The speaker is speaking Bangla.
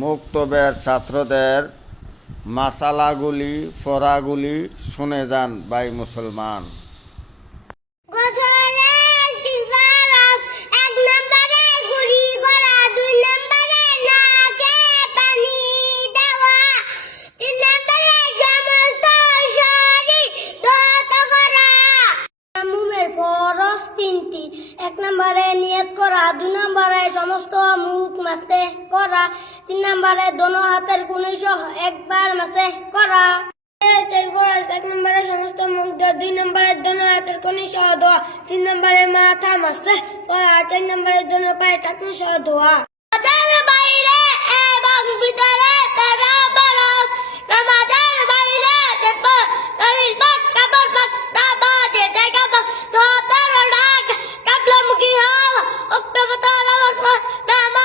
মুক্তবের ছাত্রদের মাসালাগুলি ফরাগুলি শুনে যান ভাই মুসলমান। গোছরের ফরস তিনটি। এক নম্বরে নিয়ত করা, দুই নম্বরে সমস্ত মুখ মাসে করা, তিন নম্বরে দোনো হাতের কুনি সহ একবার মাসে করা। এক নম্বরে সমস্ত মুখ দেওয়া দুই নম্বরে দোনো হাতের কুনি ধোয়া, তিন নম্বরে মাথা মাসে করা, চার নম্বরে দোনো পায়ে টাকনি সহ ধোয়া। ¡Vamos!